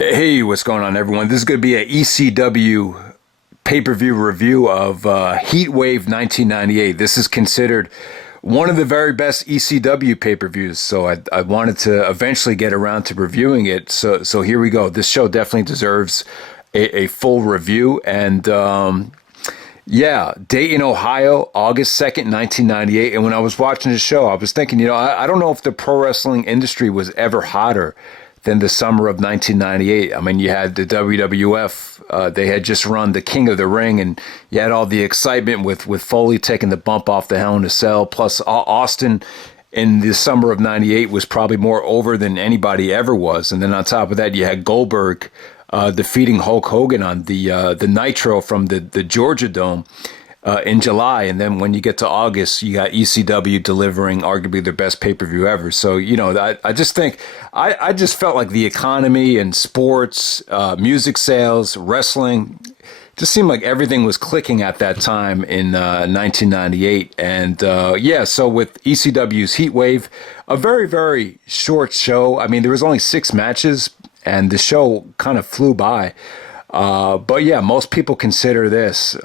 Hey, what's going on, everyone? This is going to be a ECW pay-per-view review of Heat Wave 1998. This is considered one of the very best ECW pay-per-views, so I wanted to eventually get around to reviewing it. So here we go. This show definitely deserves a full review. And yeah, Dayton, Ohio, August 2nd, 1998. And when I was watching the show, I was thinking, I don't know if the pro wrestling industry was ever hotter than the summer of 1998. I mean, you had the WWF, they had just run the King of the Ring, and you had all the excitement with Foley taking the bump off the Hell in a Cell. Plus, Austin in the summer of 98 was probably more over than anybody ever was. And then on top of that, you had Goldberg defeating Hulk Hogan on the Nitro from the Georgia Dome in July. And then when you get to August, you got ECW delivering arguably their best pay-per-view ever. So, I just think, I just felt like the economy and sports, music sales, wrestling, just seemed like everything was clicking at that time in 1998. And so with ECW's Heat Wave, a very, very short show. I mean, there was only 6 matches, and the show kind of flew by. But yeah, most people consider this,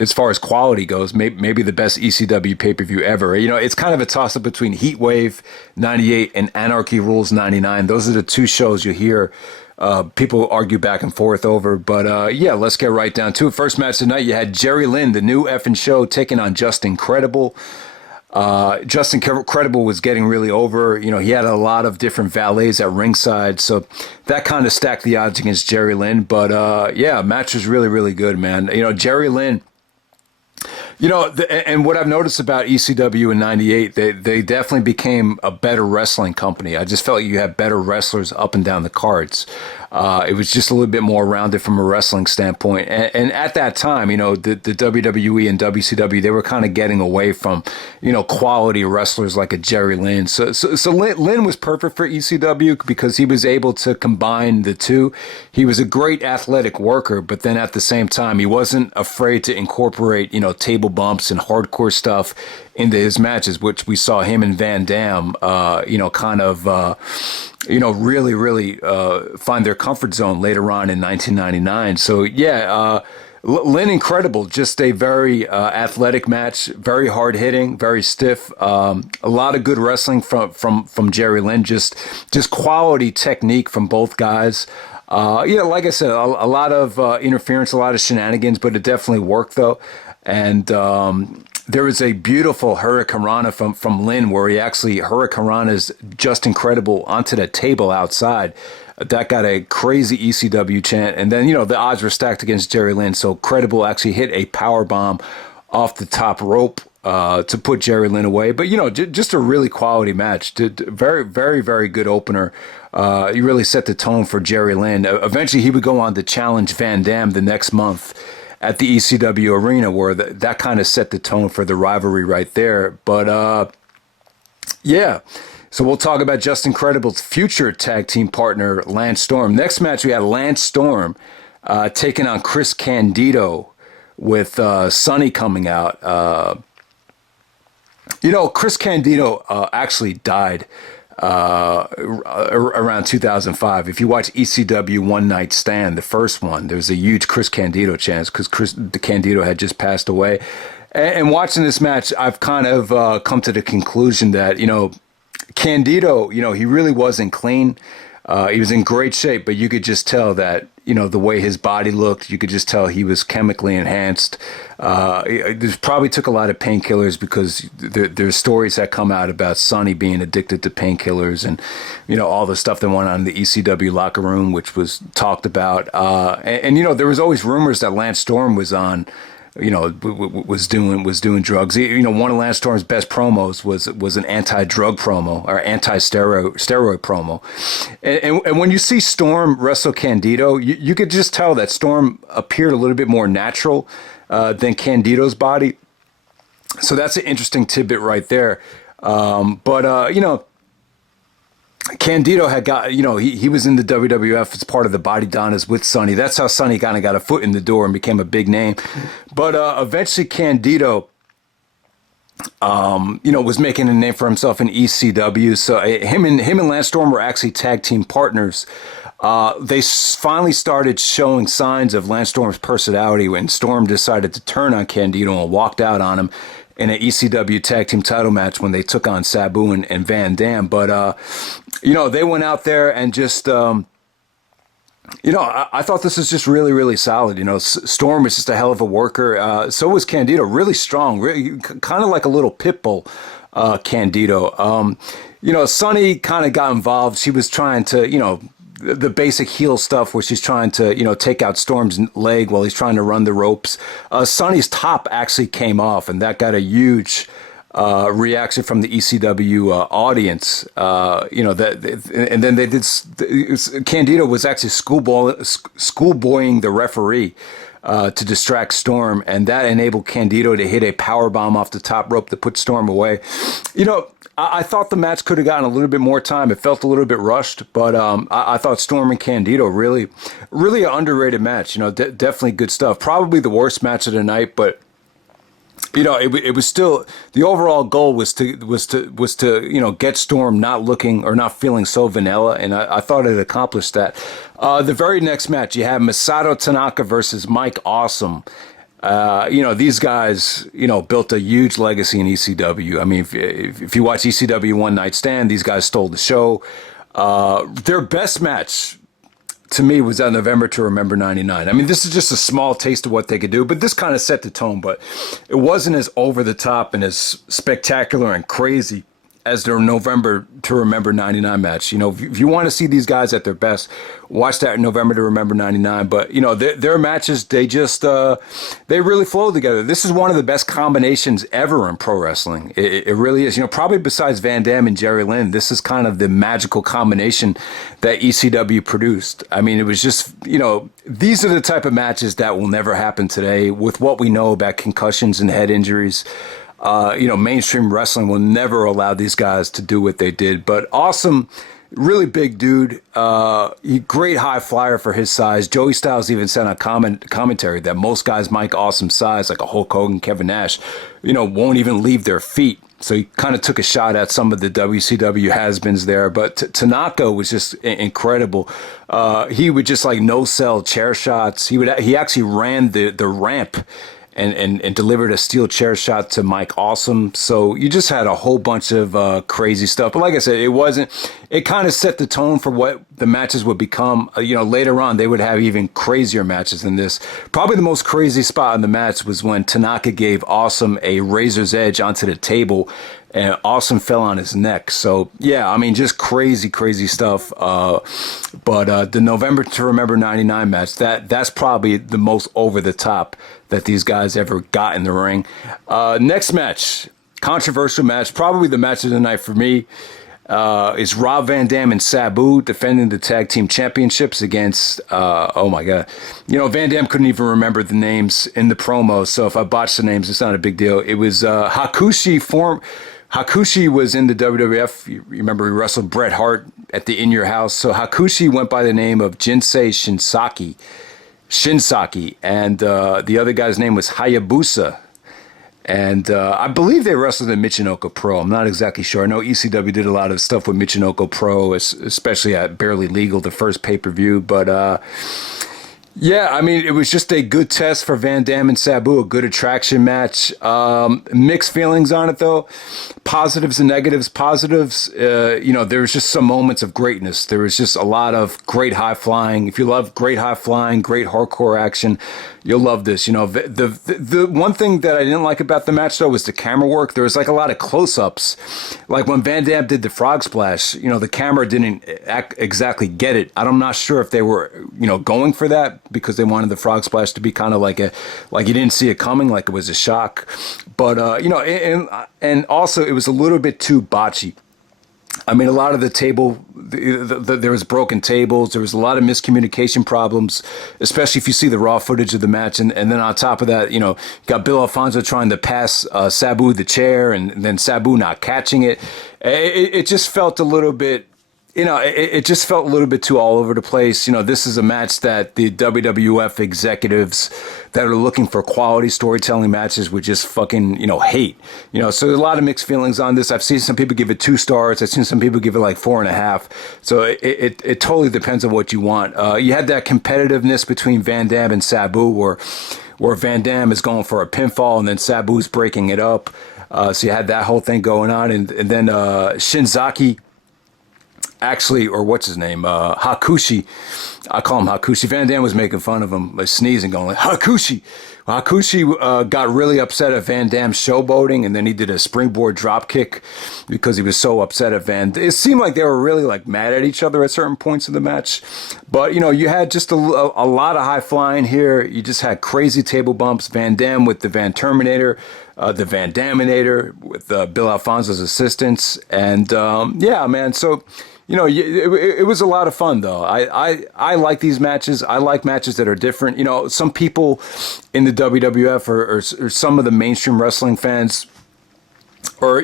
as far as quality goes, maybe the best ECW pay-per-view ever. It's kind of a toss-up between Heat Wave 98 and Anarchy Rules 99. Those are the two shows you hear people argue back and forth over. But yeah, let's get right down to it. First match tonight, you had Jerry Lynn, the new effing show, taking on Justin Credible. Justin Credible was getting really over. He had a lot of different valets at ringside, so that kind of stacked the odds against Jerry Lynn. But yeah, match was really, really good, man. Jerry Lynn, and what I've noticed about ECW in 98, they definitely became a better wrestling company. I just felt like you had better wrestlers up and down the cards. It was just a little bit more rounded from a wrestling standpoint. And at that time, the WWE and WCW, they were kind of getting away from, quality wrestlers like a Jerry Lynn. So Lynn was perfect for ECW because he was able to combine the two. He was a great athletic worker, but then at the same time, he wasn't afraid to incorporate, table bumps and hardcore stuff into his matches, which we saw him and Van Dam, really, really find their comfort zone later on in 1999. So yeah, Lynn Incredible, just a very athletic match, very hard hitting, very stiff. A lot of good wrestling from Jerry Lynn, just quality technique from both guys. Like I said, a lot of interference, a lot of shenanigans, but it definitely worked though. And there was a beautiful Hurricanrana from Lynn where he actually Hurricanrana's Just Incredible onto the table outside. That got a crazy ECW chant. And then, the odds were stacked against Jerry Lynn. So Credible actually hit a power bomb off the top rope to put Jerry Lynn away. But, just a really quality match. Very, very, very good opener. He really set the tone for Jerry Lynn. Eventually, he would go on to challenge Van Dam the next month at the ECW arena, where that kind of set the tone for the rivalry right there. But yeah, so we'll talk about Justin Credible's future tag team partner, Lance Storm. Next match, we had Lance Storm taking on Chris Candido with Sonny coming out. Chris Candido actually died around 2005. If you watch ECW One Night Stand, the first one, there's a huge Chris Candido chance because the Candido had just passed away. And watching this match, I've kind of come to the conclusion that, Candido, he really wasn't clean. He was in great shape, but you could just tell that, the way his body looked, you could just tell he was chemically enhanced. It probably took a lot of painkillers because there's stories that come out about Sonny being addicted to painkillers and, all the stuff that went on in the ECW locker room, which was talked about. And there was always rumors that Lance Storm was on, was doing drugs. One of Lance Storm's best promos was an anti-drug promo or anti-steroid promo. And when you see Storm wrestle Candido, you could just tell that Storm appeared a little bit more natural than Candido's body. So that's an interesting tidbit right there. Candido had got, he was in the WWF as part of the Body Donnas with Sonny. That's how Sonny kind of got a foot in the door and became a big name. But eventually Candido, was making a name for himself in ECW. So him and Lance Storm were actually tag team partners they finally started showing signs of Lance Storm's personality when Storm decided to turn on Candido and walked out on him in an ECW tag team title match when they took on Sabu and Van Dam. But, they went out there and just, I thought this was just really, really solid. Storm was just a hell of a worker. So was Candido, really strong, really, kind of like a little pit bull, Candido. Sonny kind of got involved. She was trying to, the basic heel stuff where she's trying to, take out Storm's leg while he's trying to run the ropes. Sonny's top actually came off, and that got a huge reaction from the ECW audience. And then they did. Candido was actually schoolboying the referee to distract Storm, and that enabled Candido to hit a power bomb off the top rope to put Storm away. I thought the match could have gotten a little bit more time. It felt a little bit rushed, but I thought Storm and Candido really, really an underrated match. Definitely good stuff. Probably the worst match of the night, but it was still, the overall goal was to get Storm not looking or not feeling so vanilla, and I thought it accomplished that. The very next match, you have Masato Tanaka versus Mike Awesome. These guys, built a huge legacy in ECW. I mean, if you watch ECW One Night Stand, these guys stole the show. Their best match, to me, was that November to Remember 99. I mean, this is just a small taste of what they could do, but this kind of set the tone, but it wasn't as over the top and as spectacular and crazy as their November to Remember 99 match. If you want to see these guys at their best, watch that November to Remember 99. But, their matches, they just, they really flow together. This is one of the best combinations ever in pro wrestling. It really is. Probably besides Van Dam and Jerry Lynn, this is kind of the magical combination that ECW produced. I mean, it was just, these are the type of matches that will never happen today with what we know about concussions and head injuries. Mainstream wrestling will never allow these guys to do what they did. But Awesome, really big dude, great high flyer for his size. Joey Styles even said on commentary that most guys Mike Awesome's size, like a Hulk Hogan, Kevin Nash, won't even leave their feet. So he kind of took a shot at some of the WCW has-beens there. But Tanaka was just incredible. He would just no-sell chair shots. He actually ran the ramp and delivered a steel chair shot to Mike Awesome. So you just had a whole bunch of crazy stuff. But like I said, it kind of set the tone for what the matches would become. Later on, they would have even crazier matches than this. Probably the most crazy spot in the match was when Tanaka gave Awesome a razor's edge onto the table, and Awesome fell on his neck. So, yeah, I mean, just crazy, crazy stuff. But the November to Remember 99 match, that's probably the most over the top that these guys ever got in the ring. Next match, controversial match, probably the match of the night for me, is Rob Van Dam and Sabu defending the tag team championships against, oh my God. Van Dam couldn't even remember the names in the promo, so if I botched the names, it's not a big deal. It was Hakushi was in the WWF. You remember he wrestled Bret Hart at the In Your House. So Hakushi went by the name of Jinsei Shinzaki, and the other guy's name was Hayabusa. And I believe they wrestled in Michinoku Pro. I'm not exactly sure. I know ECW did a lot of stuff with Michinoku Pro, especially at Barely Legal, the first pay-per-view. But yeah, I mean, it was just a good test for Van Dam and Sabu, a good attraction match. Mixed feelings on it, though. Positives and negatives. Positives, there was just some moments of greatness. There was just a lot of great high flying. If you love great high flying, great hardcore action, you'll love this. The one thing that I didn't like about the match, though, was the camera work. There was a lot of close-ups. Like when Van Dam did the frog splash, the camera didn't exactly get it. I'm not sure if they were, going for that, because they wanted the frog splash to be kind of like you didn't see it coming, like it was a shock. But, and also it was a little bit too botchy. I mean, a lot of the table, there was broken tables. There was a lot of miscommunication problems, especially if you see the raw footage of the match. And then on top of that, you got Bill Alfonso trying to pass Sabu the chair and then Sabu not catching it. It just felt a little bit, it just felt a little bit too all over the place. This is a match that the WWF executives that are looking for quality storytelling matches would just fucking, hate. So there's a lot of mixed feelings on this. I've seen some people give it 2 stars. I've seen some people give it like 4.5. So it totally depends on what you want. You had that competitiveness between Van Dam and Sabu where Van Dam is going for a pinfall and then Sabu's breaking it up. So you had that whole thing going on. And then Shinzaki, actually, or what's his name? Hakushi. I call him Hakushi. Van Dam was making fun of him, like sneezing, going like, Hakushi. Hakushi got really upset at Van Dam showboating, and then he did a springboard drop kick because he was so upset at It seemed like they were really like mad at each other at certain points of the match. But, you had just a lot of high flying here. You just had crazy table bumps. Van Dam with the Van Terminator, the Van Daminator with Bill Alfonso's assistants. And, yeah, man, so... it was a lot of fun, though. I like these matches. I like matches that are different. Some people in the WWF or some of the mainstream wrestling fans or,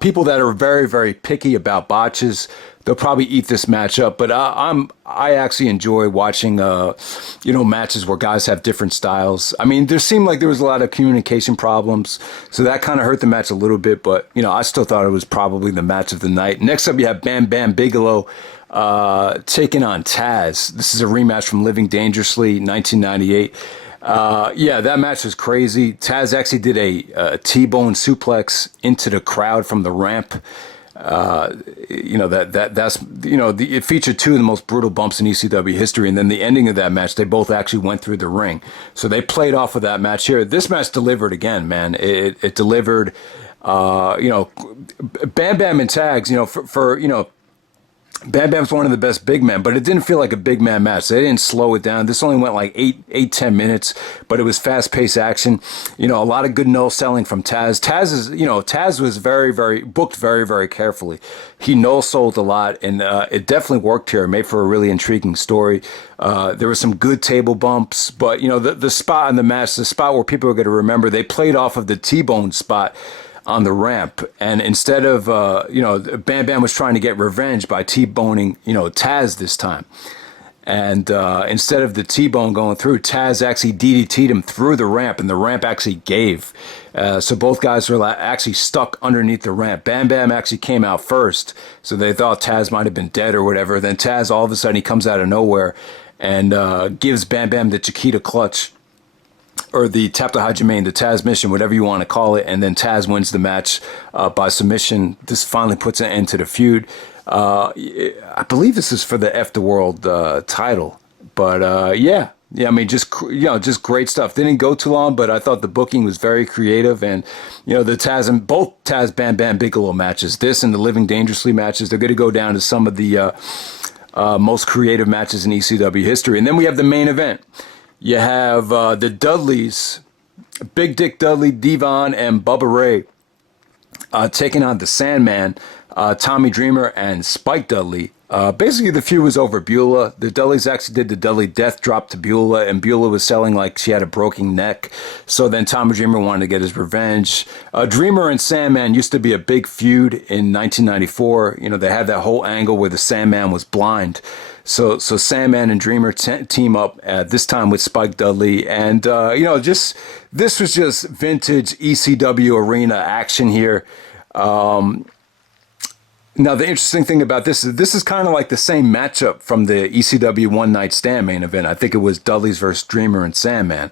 people that are very, very picky about botches, they'll probably eat this match up. But I actually enjoy watching, matches where guys have different styles. I mean, there seemed like there was a lot of communication problems, so that kind of hurt the match a little bit. But, I still thought it was probably the match of the night. Next up, you have Bam Bam Bigelow taking on Taz. This is a rematch from Living Dangerously, 1998. Yeah, that match was crazy. Taz actually did a T-bone suplex into the crowd from the ramp. It featured 2 of the most brutal bumps in ECW history, and then the ending of that match, they both actually went through the ring. So they played off of that match here. This match delivered again, man. It delivered. Bam Bam and Tags, Bam Bam's one of the best big men, but it didn't feel like a big man match. They didn't slow it down. This only went like 10 minutes, but it was fast-paced action. A lot of good no-selling from Taz. Taz was very, very booked very, very carefully. He no-sold a lot, and it definitely worked here. It made for a really intriguing story. There were some good table bumps, but, the spot in the match, the spot where people are going to remember, they played off of the T-bone spot on the ramp, and instead of Bam Bam was trying to get revenge by T-boning Taz this time, and instead of the T-bone going through, Taz actually DDT'd him through the ramp, and the ramp actually gave, so both guys were actually stuck underneath the ramp. Bam Bam actually came out first, so they thought Taz might have been dead or whatever. Then Taz, all of a sudden, he comes out of nowhere and gives Bam Bam the Chiquita clutch, or the Tap to Hajime, the Taz mission, whatever you want to call it, and then Taz wins the match by submission. This finally puts an end to the feud. I believe this is for the F the World title, but yeah, I mean, just great stuff. Didn't go too long, but I thought the booking was very creative, and the Taz and both Taz Bam Bam Bigelow matches, this and the Living Dangerously matches, they're going to go down to some of the most creative matches in ECW history. And then we have the main event. You have the Dudleys, Big Dick Dudley, Devon, and Bubba Ray taking on the Sandman, Tommy Dreamer, and Spike Dudley. Basically, the feud was over Beulah. The Dudleys actually did the Dudley death drop to Beulah, and Beulah was selling like she had a broken neck. So then Tommy Dreamer wanted to get his revenge. Dreamer and Sandman used to be a big feud in 1994. They had that whole angle where the Sandman was blind. So Sandman and Dreamer team up this time with Spike Dudley, and this was just vintage ECW arena action here. Now the interesting thing about this is kind of like the same matchup from the ECW One Night Stand main event. I think it was Dudleys versus Dreamer and Sandman.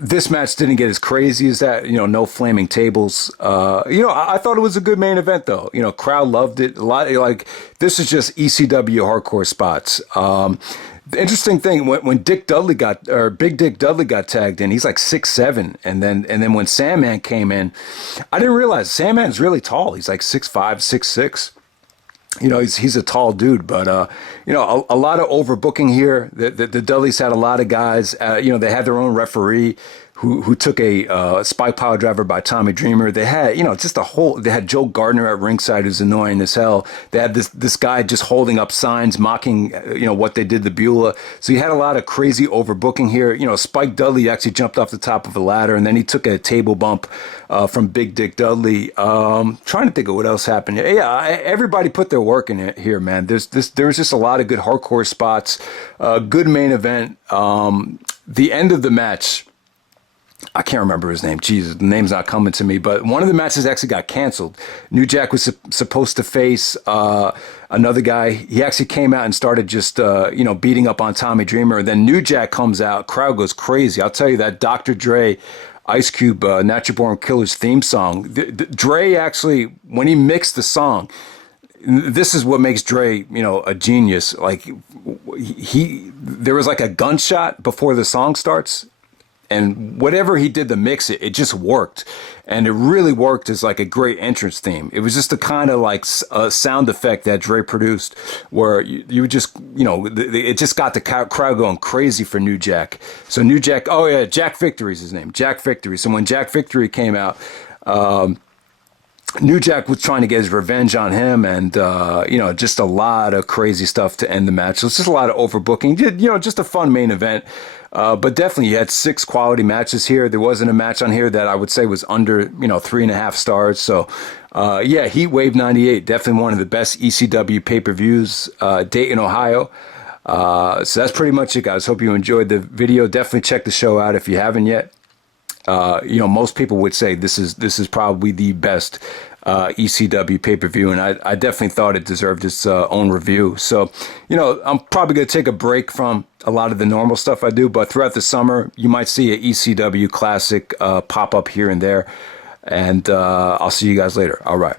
This match didn't get as crazy as that, no flaming tables. I thought it was a good main event though. Crowd loved it a lot. Like, this is just ECW hardcore spots. The interesting thing, when Big Dick Dudley got tagged in, he's like 6'7", and then when Sandman came in, I didn't realize Sandman's really tall. He's like 6'5", 6'6". He's a tall dude, but a lot of overbooking here. The Dudleys had a lot of guys. They had their own referee who took a spike pile driver by Tommy Dreamer. They had, just they had Joe Gardner at ringside, who's annoying as hell. They had this guy just holding up signs, mocking, what they did to Beulah. So you had a lot of crazy overbooking here. Spike Dudley actually jumped off the top of a ladder, and then he took a table bump from Big Dick Dudley. Trying to think of what else happened. Yeah, everybody put their work in it here, man. There was just a lot of good hardcore spots, good main event. The end of the match, I can't remember his name. Jesus, the name's not coming to me. But one of the matches actually got canceled. New Jack was supposed to face another guy. He actually came out and started just, beating up on Tommy Dreamer. And then New Jack comes out. Crowd goes crazy. I'll tell you that Dr. Dre, Ice Cube, Natural Born Killers theme song. Dre actually, when he mixed the song, this is what makes Dre, a genius. Like there was like a gunshot before the song starts. And whatever he did to mix it, it just worked. And it really worked as like a great entrance theme. It was just a kind of like a sound effect that Dre produced where you would just, it just got the crowd going crazy for New Jack. So New Jack, oh yeah, Jack Victory's his name, Jack Victory. So when Jack Victory came out, New Jack was trying to get his revenge on him, and just a lot of crazy stuff to end the match. So it's just a lot of overbooking. Just a fun main event. But definitely, you had 6 quality matches here. There wasn't a match on here that I would say was under 3.5 stars. So Heat Wave '98, definitely one of the best ECW pay-per-views, Dayton, Ohio. So that's pretty much it, guys. Hope you enjoyed the video. Definitely check the show out if you haven't yet. Most people would say this is probably the best ECW pay-per-view, and I definitely thought it deserved its own review. So, I'm probably going to take a break from a lot of the normal stuff I do, but throughout the summer, you might see an ECW classic pop up here and there, and I'll see you guys later. All right.